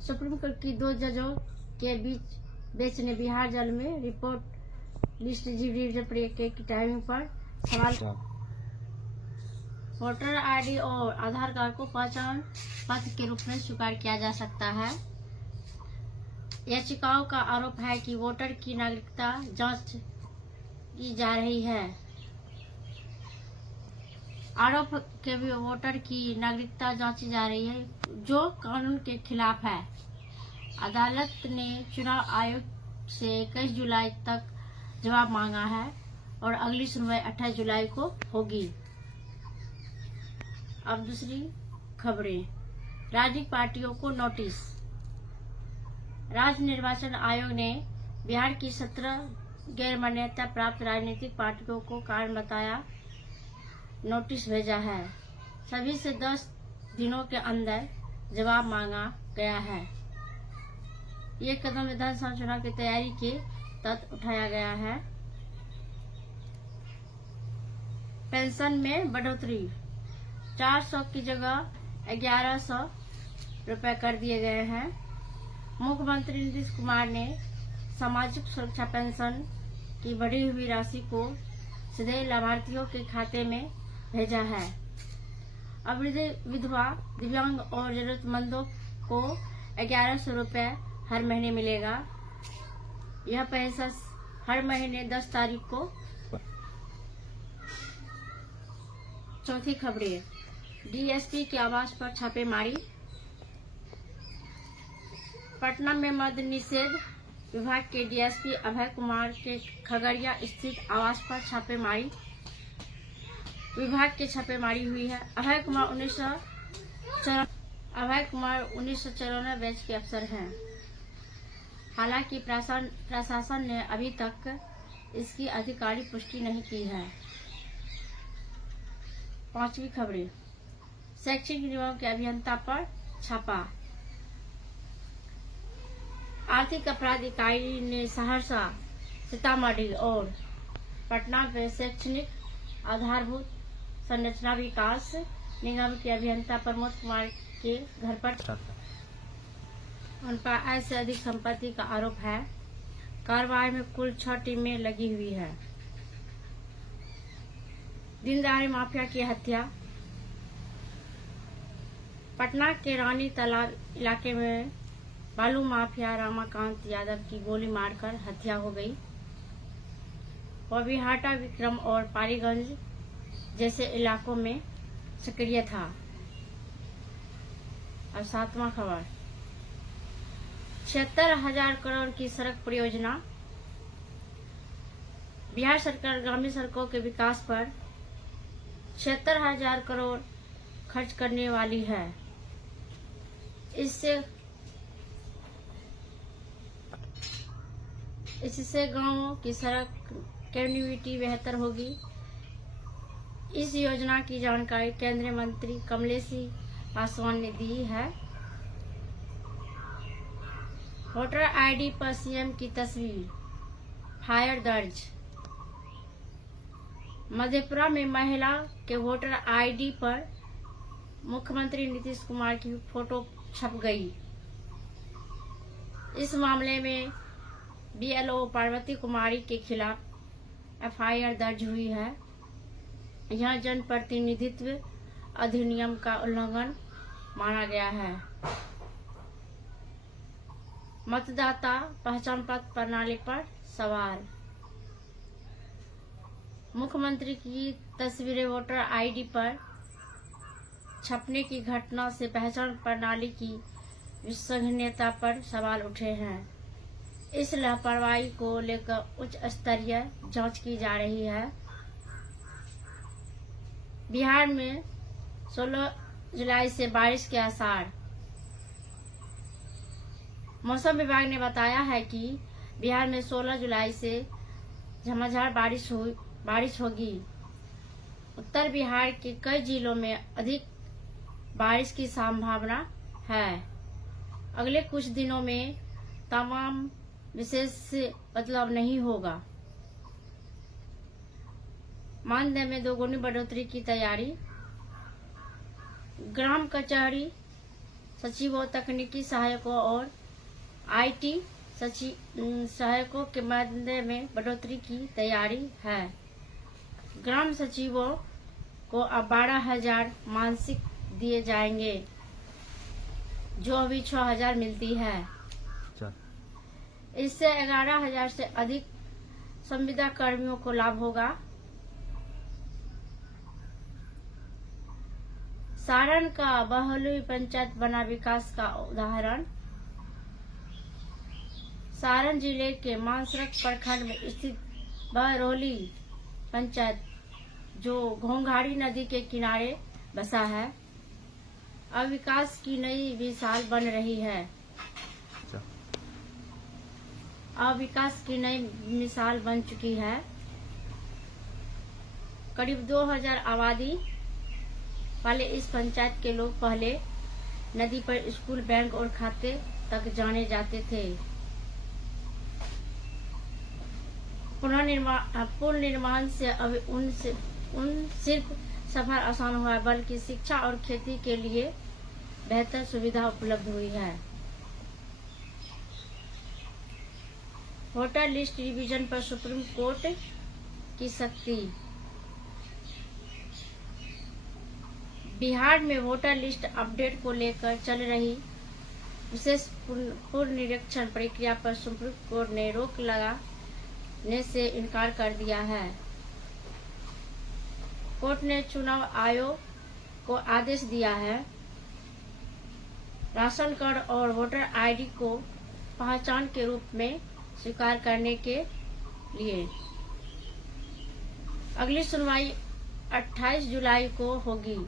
Supreme court की 2 जजों के बीच बेंच ने बिहार जल में रिपोर्ट लिस्ट रिवीजन प्रक्रिया की टाइमिंग पर सवाल। वोटर आईडी और आधार कार्ड को पहचान पत्र के रूप में स्वीकार किया जा सकता है। याचिकाओं का आरोप है कि वोटर की नागरिकता जांच की जा रही है। आरोप के भी वोटर की नागरिकता जांची जा रही है, जो कानून के खिलाफ है। अदालत ने चुनाव आयोग से 21 जुलाई तक जवाब मांगा है और अगली सुनवाई 28 जुलाई को होगी। अब दूसरी खबरें। राजनीतिक पार्टियों को नोटिस। राज्य निर्वाचन आयोग ने बिहार की 17 गैर मान्यता प्राप्त राजनीतिक पार्टियों को कारण बताया नोटिस भेजा है। सभी से 10 दिनों के अंदर जवाब मांगा गया है। ये कदम विधानसभा चुनाव की तैयारी के तहत उठाया गया है। पेंशन में बढ़ोतरी 400 की जगह 1100 रुपए कर दिए गए हैं। मुख्यमंत्री नीतीश कुमार ने सामाजिक सुरक्षा पेंशन की बढ़ी हुई राशि को सीधे लाभार्थियों के खाते में भेजा है। अब विधवा, दिव्यांग और जरूरतमंदों को 1100 रुपए हर महीने मिलेगा। यह पैसा हर महीने 10 तारीख को। चौथी खबरें। डीएसपी के आवास पर छापेमारी। पटना में मद्य निषेध विभाग के डीएसपी अभय कुमार के खगड़िया स्थित आवास पर छापेमारी विभाग के छापेमारी हुई है। अभय कुमार 1994 बैच के अफसर हैं। हालांकि प्रशासन ने अभी तक इसकी आधिकारिक पुष्टि नहीं की है। पांचवी खबरें। शैक्षिक निगमों के अभियंता पर छापा। आर्थिक अपराध इकाई ने सहरसा, सीतामढ़ी और पटना में शैक्षणिक आधारभूत संरचना विकास निगम के अभियंता प्रमोद कुमार के घर पर उन पर आय से अधिक संपत्ति का आरोप है। कार्रवाई में कुल 6 टीमें लगी हुई है। दिन दहाड़े माफिया की हत्या। पटना के रानी तालाब इलाके में बालू माफिया रामाकांत यादव की गोली मारकर हत्या हो गई। बबीहाटा, विक्रम और पालीगंज जैसे इलाकों में सक्रिय था। अब 7वां खबर। 76,000 करोड़ की सड़क परियोजना। बिहार सरकार ग्रामीण सड़कों के विकास पर 76,000 करोड़ खर्च करने वाली है। इससे गांवों की सड़क कनेक्टिविटी बेहतर होगी। इस योजना की जानकारी केंद्रीय मंत्री कमलेश पासवान ने दी है। वोटर आईडी पर सीएम की तस्वीर, फायर दर्ज। मधेपुरा में महिला के वोटर आईडी पर मुख्यमंत्री नीतीश कुमार की फोटो छप गई। इस मामले में बीएलओ पार्वती कुमारी के खिलाफ एफआईआर दर्ज हुई है। यह जनप्रतिनिधित्व अधिनियम का उल्लंघन माना गया है। मतदाता पहचान पत्र प्रणाली पर सवाल। मुख्यमंत्री की तस्वीरें वोटर आईडी पर छपने की घटना से पहचान प्रणाली की विश्वसनीयता पर सवाल उठे हैं। इस लापरवाही को लेकर उच्च स्तरीय जांच की जा रही है। बिहार में 16 जुलाई से बारिश के आसार। मौसम विभाग ने बताया है कि बिहार में 16 जुलाई से झमाझम बारिश होगी। उत्तर बिहार के कई जिलों में अधिक बारिश की संभावना है। अगले कुछ दिनों में तमाम विशेष बदलाव नहीं होगा। मानदेय में दोगुनी बढ़ोतरी की तैयारी। ग्राम कचहरी सचिवों, तकनीकी सहायकों और IT सहायकों के मानदेय में बढ़ोतरी की तैयारी है। ग्राम सचिवों को अब 12,000 मासिक दिए जाएंगे, जो अभी 6,000 मिलती है। इससे 11,000 से अधिक संविदा कर्मियों को लाभ होगा। सारण का बहलोई पंचायत बना विकास का उदाहरण। सारण जिले के मानसरक प्रखंड में स्थित बहरोली पंचायत, जो घोंघाड़ी नदी के किनारे बसा है, अब विकास की नई मिसाल बन रही है। अब विकास की नई मिसाल बन चुकी है। करीब 2,000 आबादी वाले इस पंचायत के लोग पहले नदी पर स्कूल, बैंक और खाते तक जाने जाते थे। पुल निर्माण से अब उन सिर्फ सफर आसान हुआ है, बल्कि शिक्षा और खेती के लिए बेहतर सुविधा उपलब्ध हुई है। वोटर लिस्ट रिवीजन पर सुप्रीम कोर्ट की सख्ती। बिहार में वोटर लिस्ट अपडेट को लेकर चल रही विशेष पुनरीक्षण प्रक्रिया पर सुप्रीम कोर्ट ने रोक लगाने से इनकार कर दिया है। कोर्ट ने चुनाव आयोग को आदेश दिया है, राशन कार्ड और वोटर ID को पहचान के रूप में स्वीकार करने के लिए। अगली सुनवाई 28 जुलाई को होगी।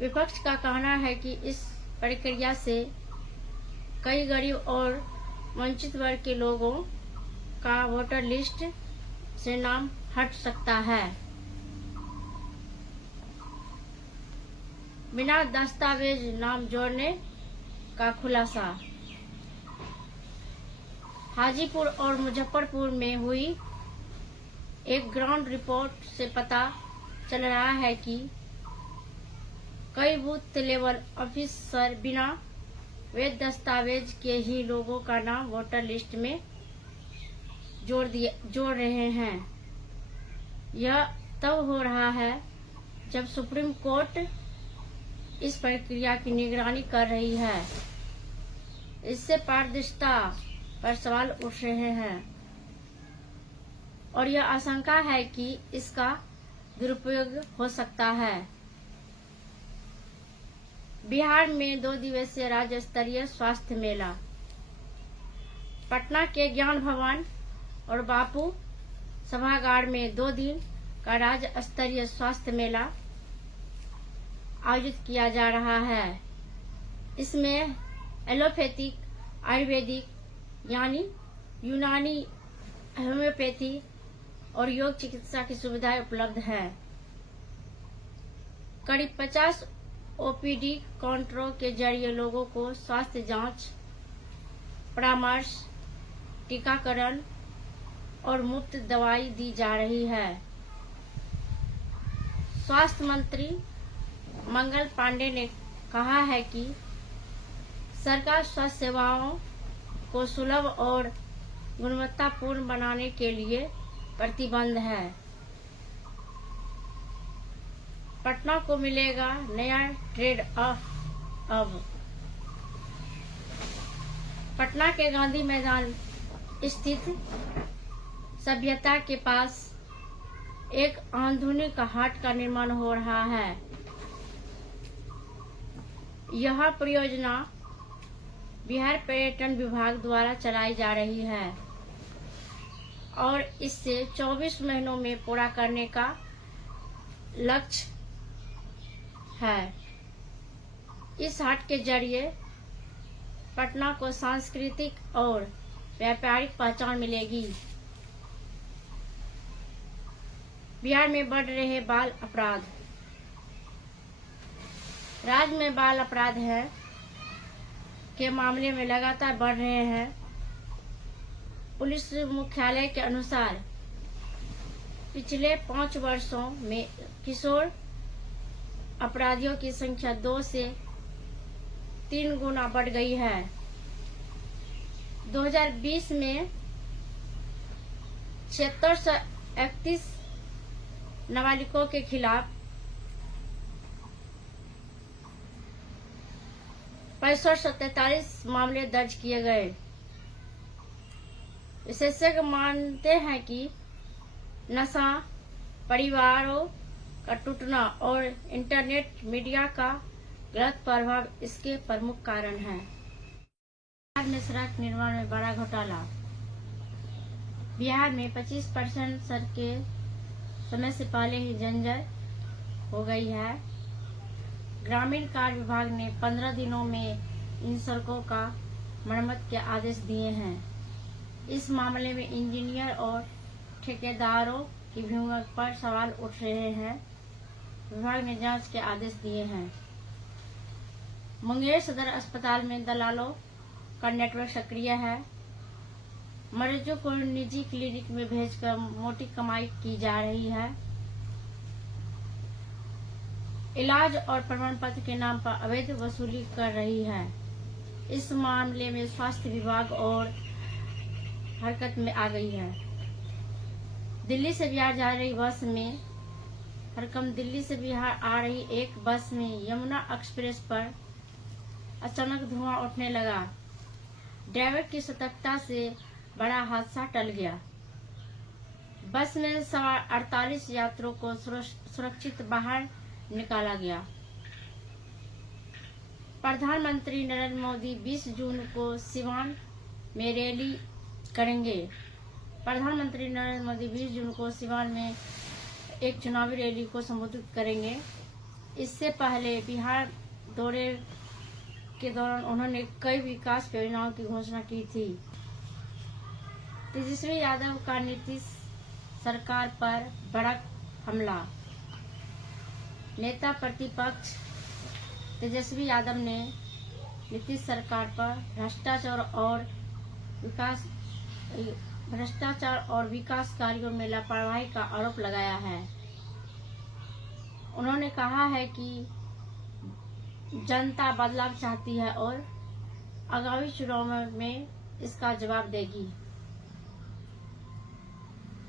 विपक्ष का कहना है कि इस प्रक्रिया से कई गरीब और वंचित वर्ग के लोगों का वोटर लिस्ट से नाम हट सकता है। बिना दस्तावेज नाम जोड़ने का खुलासा। हाजीपुर और मुजफ्फरपुर में हुई एक ग्राउंड रिपोर्ट से पता चल रहा है कि कई बूथ लेवल ऑफिसर बिना वैध दस्तावेज के ही लोगों का नाम वोटर लिस्ट में जोड़ रहे हैं। यह तब हो रहा है जब सुप्रीम कोर्ट इस प्रक्रिया की निगरानी कर रही है। इससे पारदर्शिता पर सवाल उठ रहे हैं और यह आशंका है कि इसका दुरुपयोग हो सकता है। बिहार में 2 दिवसीय राज्य स्तरीय स्वास्थ्य मेला। पटना के ज्ञान भवन और बापू सभागार में 2 दिन का राज्य स्तरीय स्वास्थ्य मेला आयोजित किया जा रहा है। इसमें एलोपैथिक, आयुर्वेदिक यानी यूनानी, होम्योपैथी और योग चिकित्सा की सुविधाएं उपलब्ध है। करीब 50 OPD काउंटरों के जरिए लोगों को स्वास्थ्य जांच, परामर्श, टीकाकरण और मुफ्त दवाई दी जा रही है। स्वास्थ्य मंत्री मंगल पांडे ने कहा है कि सरकार स्वास्थ्य सेवाओं को सुलभ और गुणवत्तापूर्ण बनाने के लिए प्रतिबद्ध है। पटना को मिलेगा नया ट्रेड अब। पटना के गांधी मैदान स्थित सभ्यता के पास एक आधुनिक हाट का निर्माण हो रहा है। यह परियोजना बिहार पर्यटन विभाग द्वारा चलाई जा रही है और इसे 24 महीनों में पूरा करने का लक्ष्य है। इस हाट के जरिए पटना को सांस्कृतिक और व्यापारिक पहचान मिलेगी। बिहार में बढ़ रहे बाल अपराध। राज्य में बाल अपराध के मामले में लगातार बढ़ रहे हैं। पुलिस मुख्यालय के अनुसार पिछले 5 वर्षों में किशोर अपराधियों की संख्या 2 से 3 गुना बढ़ गई है। 2020 में 7631 नाबालिगों के खिलाफ 6543 मामले दर्ज किए गए। विशेषज्ञ मानते हैं कि नशा, परिवारों का टूटना और इंटरनेट मीडिया का गलत प्रभाव इसके प्रमुख कारण हैं। बिहार में सड़क निर्माण में बड़ा घोटाला। बिहार में 25% सड़कें समय से पहले ही जर्जर हो गई है। ग्रामीण कार्य विभाग ने 15 दिनों में इन सड़कों का मरम्मत के आदेश दिए हैं। इस मामले में इंजीनियर और ठेकेदारों की भूमिका पर सवाल उठ रहे हैं। विभाग ने जांच के आदेश दिए हैं। मुंगेर सदर अस्पताल में दलालों का नेटवर्क सक्रिय है। मरीजों को निजी क्लिनिक में भेजकर मोटी कमाई की जा रही है। इलाज और प्रमाण पत्र के नाम पर अवैध वसूली कर रही है। इस मामले में स्वास्थ्य विभाग और हरकत में आ गई है। दिल्ली से बिहार जा रही बस में दिल्ली से बिहार आ रही एक बस में यमुना एक्सप्रेस पर अचानक धुआं उठने लगा। ड्राइवर की सतर्कता से बड़ा हादसा टल गया। बस में सवार 48 यात्रियों को सुरक्षित बाहर निकाला गया। प्रधानमंत्री नरेंद्र मोदी 20 जून को सिवान में रैली करेंगे। प्रधानमंत्री नरेंद्र मोदी 20 जून को सिवान में एक चुनावी रैली को संबोधित करेंगे। इससे पहले बिहार दौरे के दौरान उन्होंने कई विकास योजनाओं की घोषणा की थी। तेजस्वी यादव का नीतीश सरकार पर बड़ा हमला। नेता प्रतिपक्ष तेजस्वी यादव ने नीतीश सरकार पर भ्रष्टाचार और विकास कार्यों में लापरवाही का आरोप लगाया है। उन्होंने कहा है कि जनता बदलाव चाहती है और आगामी चुनाव में इसका जवाब देगी।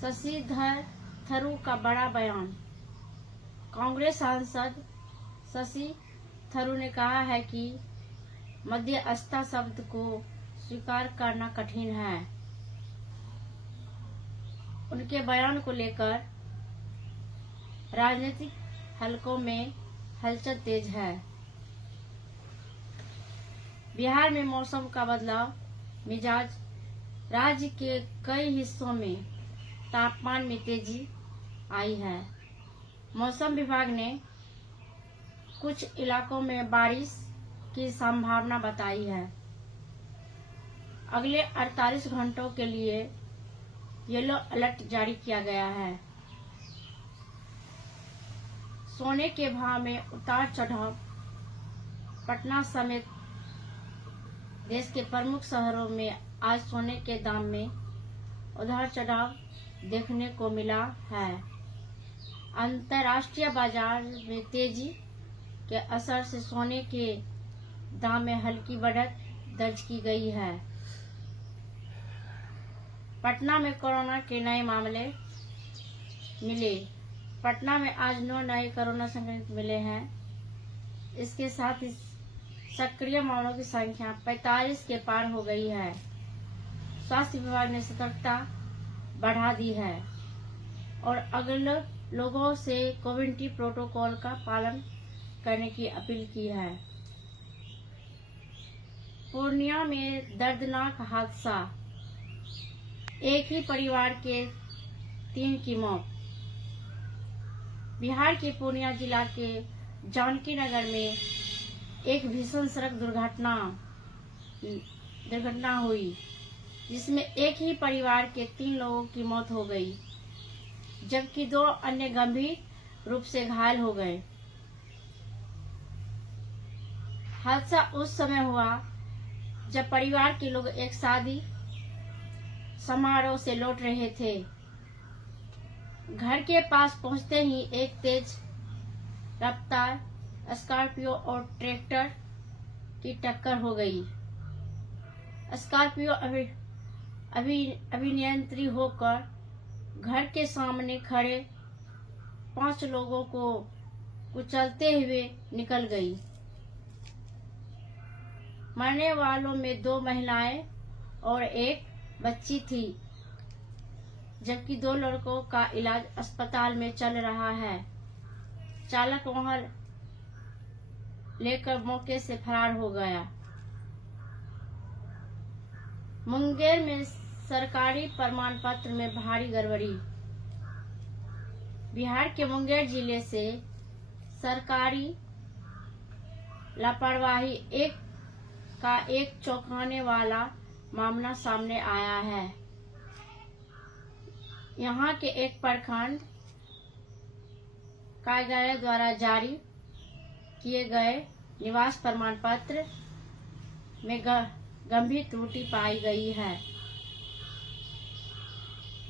शशि थरूर का बड़ा बयान। कांग्रेस सांसद शशि थरूर ने कहा है कि मध्यस्थता शब्द को स्वीकार करना कठिन है। उनके बयान को लेकर राजनीतिक हलकों में हलचल तेज है। बिहार में मौसम का बदलाव मिजाज। राज्य के कई हिस्सों में तापमान में तेजी आई है। मौसम विभाग ने कुछ इलाकों में बारिश की संभावना बताई है। अगले 48 घंटों के लिए येलो अलर्ट जारी किया गया है। सोने के भाव में उतार चढ़ाव। पटना समेत देश के प्रमुख शहरों में आज सोने के दाम में उतार चढ़ाव देखने को मिला है। अंतर्राष्ट्रीय बाजार में तेजी के असर से सोने के दाम में हल्की बढ़त दर्ज की गई है। पटना में कोरोना के नए मामले मिले। पटना में आज 9 नए कोरोना संक्रमित मिले हैं। इसके साथ ही सक्रिय मामलों की संख्या 45 के पार हो गई है। स्वास्थ्य विभाग ने सतर्कता बढ़ा दी है और अगले लोगों से कोविड प्रोटोकॉल का पालन करने की अपील की है। पूर्णिया में दर्दनाक हादसा। एक ही परिवार के 3 की मौत। बिहार के पूर्णिया जिला के जानकी नगर में एक भीषण सड़क दुर्घटना हुई, जिसमें एक ही परिवार के 3 लोगों की मौत हो गई, जबकि 2 अन्य गंभीर रूप से घायल हो गए। हादसा उस समय हुआ जब परिवार के लोग एक शादी समारोह से लौट रहे थे। घर के पास पहुंचते ही एक तेज रफ्तार स्कॉर्पियो और ट्रैक्टर की टक्कर हो गई। स्कॉर्पियो अभिनियंत्री होकर घर के सामने खड़े 5 लोगों को कुचलते हुए निकल गई। मरने वालों में 2 महिलाएं और 1 बच्ची थी, जबकि 2 लड़कों का इलाज अस्पताल में चल रहा है। चालक वहां लेकर मौके से फरार हो गया। मुंगेर में सरकारी प्रमाण पत्र में भारी गड़बड़ी। बिहार के मुंगेर जिले से सरकारी लापरवाही एक चौंकाने वाला मामला सामने आया है। यहाँ के एक प्रखंड कार्यालय द्वारा जारी किए गए निवास प्रमाण पत्र में गंभीर त्रुटि पाई गई है,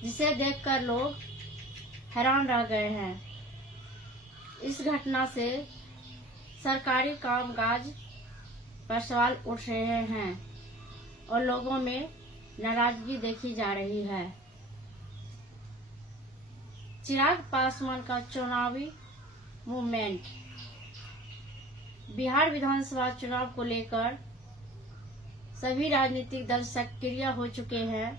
जिसे देखकर लोग हैरान रह गए हैं। इस घटना से सरकारी कामकाज पर सवाल उठ रहे हैं और लोगों में नाराजगी देखी जा रही है। चिराग पासवान का चुनावी मूवमेंट। बिहार विधानसभा चुनाव को लेकर सभी राजनीतिक दल सक्रिय हो चुके हैं।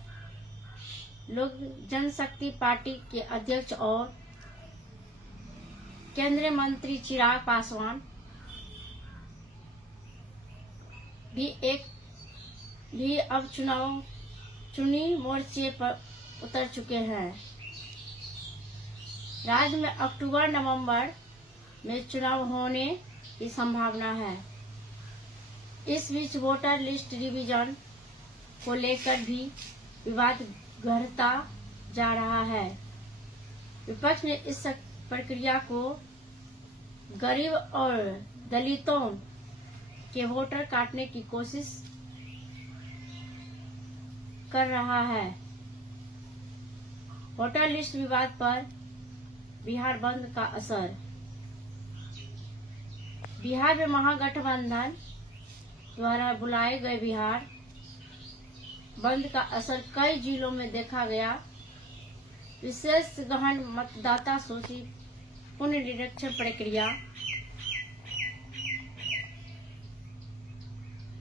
लोक जनशक्ति पार्टी के अध्यक्ष और केंद्रीय मंत्री चिराग पासवान भी अब चुनी मोर्चे पर उतर चुके हैं। राज्य में अक्टूबर-नवंबर में चुनाव होने की संभावना है। इस बीच वोटर लिस्ट रिवीजन को लेकर भी विवाद बढ़ता जा रहा है। विपक्ष ने इस प्रक्रिया को गरीब और दलितों के वोटर काटने की कोशिश कर रहा है। वोटर लिस्ट विवाद पर बिहार बंद का असर। बिहार में महागठबंधन द्वारा बुलाए गए बिहार बंद का असर कई जिलों में देखा गया। विशेष गहन मतदाता सूची पुनरीक्षण प्रक्रिया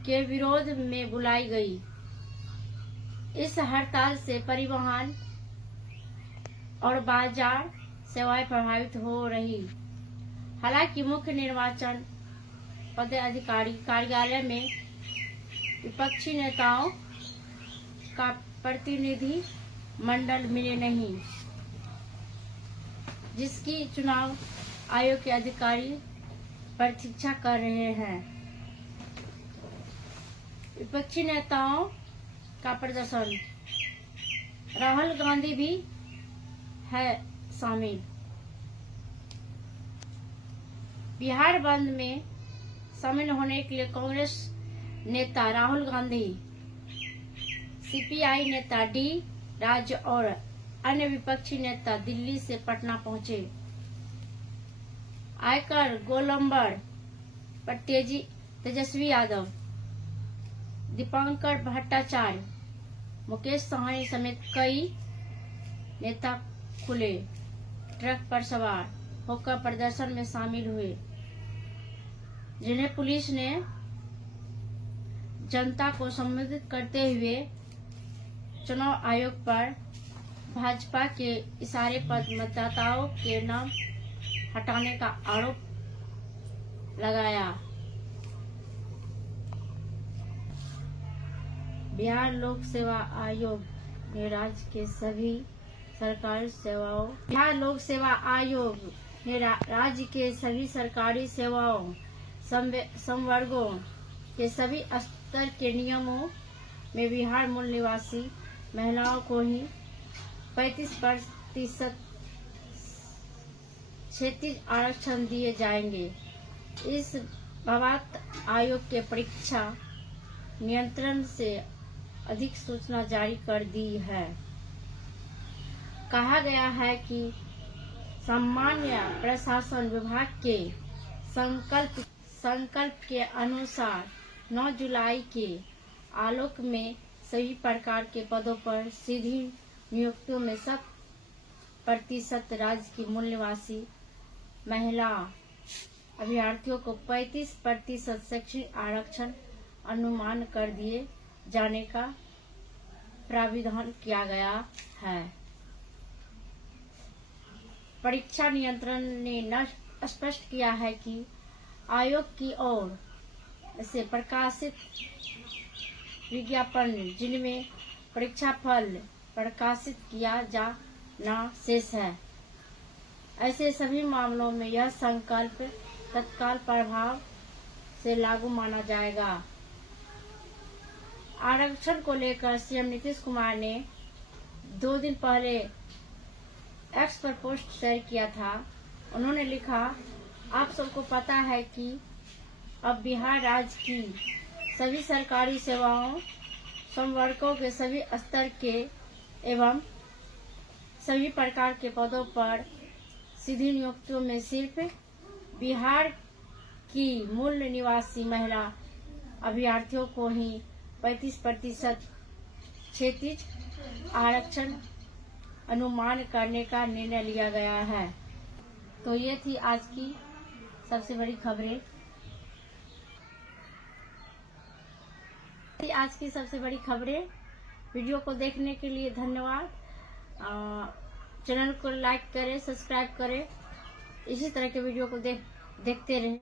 के विरोध में बुलाई गई। इस हड़ताल से परिवहन और बाजार सेवाएं प्रभावित हो रही। हालांकि मुख्य निर्वाचन पदाधिकारी कार्यालय में विपक्षी नेताओं का प्रतिनिधि मंडल मिले नहीं, जिसकी चुनाव आयोग के अधिकारी प्रतीक्षा कर रहे हैं। विपक्षी नेताओं का प्रदर्शन। राहुल गांधी भी है शामिल। बिहार बंद में शामिल होने के लिए कांग्रेस नेता राहुल गांधी, सीपीआई नेता डी राजा और अन्य विपक्षी नेता दिल्ली से पटना पहुंचे। आयकर गोलंबर पर तेजस्वी यादव, दीपांकर भट्टाचार्य, मुकेश साहनी समेत कई नेता खुले ट्रक पर सवार होकर प्रदर्शन में शामिल हुए, जिन्हें पुलिस ने जनता को संबोधित करते हुए चुनाव आयोग पर भाजपा के इशारे पर मतदाताओं के नाम हटाने का आरोप लगाया। बिहार लोक सेवा आयोग ने राज्य के सभी सरकारी सेवाओं संवर्गों के सभी स्तर के नियमों में बिहार मूल निवासी महिलाओं को ही 35% क्षैतिज आरक्षण दिए जाएंगे। इस बाबत आयोग के परीक्षा नियंत्रण से अधिक सूचना जारी कर दी है। कहा गया है कि सामान्य प्रशासन विभाग के संकल्प के अनुसार 9 जुलाई के आलोक में सभी प्रकार के पदों पर सीधी नियुक्तियों में 100% राज्य की मूल निवासी महिला अभ्यर्थियों को 35% शैक्षणिक आरक्षण अनुमान कर दिए जाने का प्राविधान किया गया है। परीक्षा नियंत्रण ने स्पष्ट किया है कि आयोग की ओर से प्रकाशित विज्ञापन जिनमें परीक्षा फल प्रकाशित किया जाना शेष है, ऐसे सभी मामलों में यह संकल्प तत्काल प्रभाव से लागू माना जाएगा। आरक्षण को लेकर सीएम नीतीश कुमार ने 2 दिन पहले एक्स पर पोस्ट शेयर किया था। उन्होंने लिखा, आप सबको पता है कि अब बिहार राज्य की सभी सरकारी सेवाओं संवर्गों के सभी स्तर के एवं सभी प्रकार के पदों पर सीधी नियुक्तियों में सिर्फ बिहार की मूल निवासी महिला अभ्यर्थियों को ही 35% क्षैतिज आरक्षण अनुमान करने का निर्णय लिया गया है। तो ये थी आज की सबसे बड़ी खबरें। वीडियो को देखने के लिए धन्यवाद। चैनल को लाइक करें, सब्सक्राइब करें, इसी तरह के वीडियो को देखते रहें।